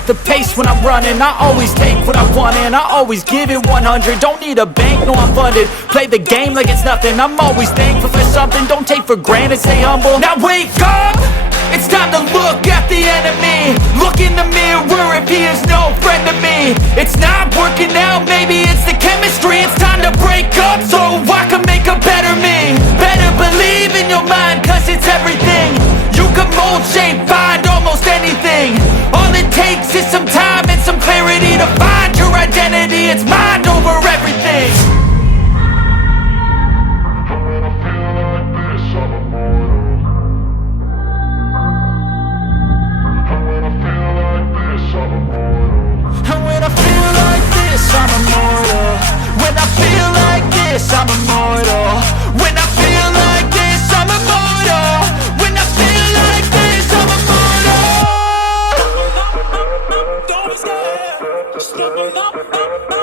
set the pace when I'm running. I always take what I want and I always give it 100. Don't need a bank, no I'm funded. Play the game like it's nothing. I'm always thankful for something. Don't take for granted, stay humble. Now wake up! It's time to look at the enemy. Look in the mirror if he is no friend to me. It's not working out, maybe it's the chemistry. It's time to break up so I can make a better me. Better believe in your mind, cause it's everything. You can mold, shape, find almost anything. All it takes is some time and some clarity to find your identity. It's mind over everything. And when I feel like this, I'm immortal. When I feel like this, I'm immortal. When I feel like this, I'm immortal. When I feel like this, I'm immortal. Don't be scared, just look up.